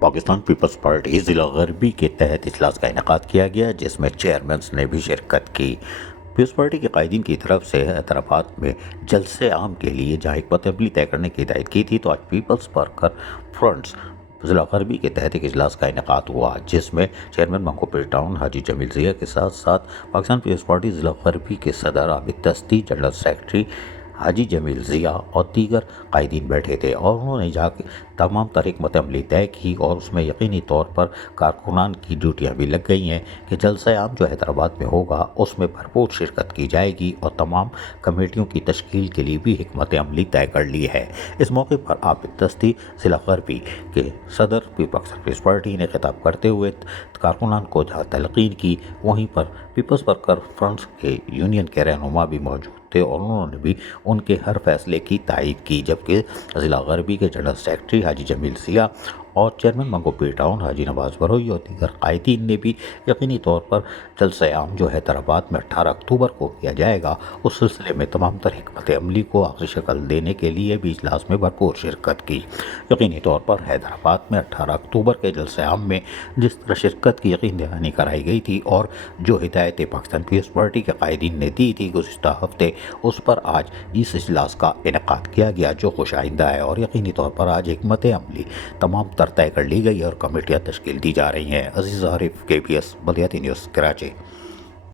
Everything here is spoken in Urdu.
پاکستان پیپلز پارٹی ضلع غربی کے تحت اجلاس کا انعقاد کیا گیا، جس میں چیئرمینز نے بھی شرکت کی۔ پیپلز پارٹی کے قائدین کی طرف سے حیدرآباد میں جلسے عام کے لیے جہاں حکمت عملی طے کرنے کی ہدایت کی تھی، تو آج پیپلز ورکر فرنٹس ضلع غربی کے تحت ایک اجلاس کا انعقاد ہوا، جس میں چیئرمین منگو پیر ٹاؤن حاجی جمیل ضیاء کے ساتھ ساتھ پاکستان پیپلز پارٹی ضلع غربی کے صدر عابد دستی، جنرل سیکرٹری حاجی جمیل ضیاء اور دیگر قائدین بیٹھے تھے، اور انہوں نے جا کے تمام تر حکمت عملی طے کی، اور اس میں یقینی طور پر کارکنان کی ڈیوٹیاں بھی لگ گئی ہیں کہ جلسہ عام جو حیدرآباد میں ہوگا اس میں بھرپور شرکت کی جائے گی، اور تمام کمیٹیوں کی تشکیل کے لیے بھی حکمت عملی طے کر لی ہے۔ اس موقع پر عابد دستی ضلع غربی کے صدر پاکستان پیپلز پارٹی نے خطاب کرتے ہوئے کارکنان کو جہاں تلقین کی، وہیں پر پیپلز ورکر فرنٹس کے یونین کے رہنما بھی موجود تھے، اور انہوں نے بھی ان کے ہر فیصلے کی تائید کی، جبکہ ضلع غربی کے جنرل سیکرٹری حاجی جمیل ضیاء اور چیئرمین منگو پیر ٹاؤن حاجی نواز بروئی اور دیگر قائدین نے بھی یقینی طور پر جلسہ عام جو حیدرآباد میں 18 اکتوبر کو کیا جائے گا، اس سلسلے میں تمام تر حکمت عملی کو آخری شکل دینے کے لیے بھی اجلاس میں بھرپور شرکت کی۔ یقینی طور پر حیدرآباد میں 18 اکتوبر کے جلسہ عام میں جس طرح شرکت کی یقین دہانی کرائی گئی تھی، اور جو ہدایتیں پاکستان پیپلز پارٹی کے قائدین نے دی تھی گزشتہ ہفتے، اس پر آج اس اجلاس کا انعقاد کیا گیا، جو خوش آئندہ ہے، اور یقینی طور پر آج حکمت عملی تمام تر طے کر لی گئی اور کمیٹیاں تشکیل دی جا رہی ہیں۔ عزیز عارف، KBS بلدیاتی نیوز، کراچی۔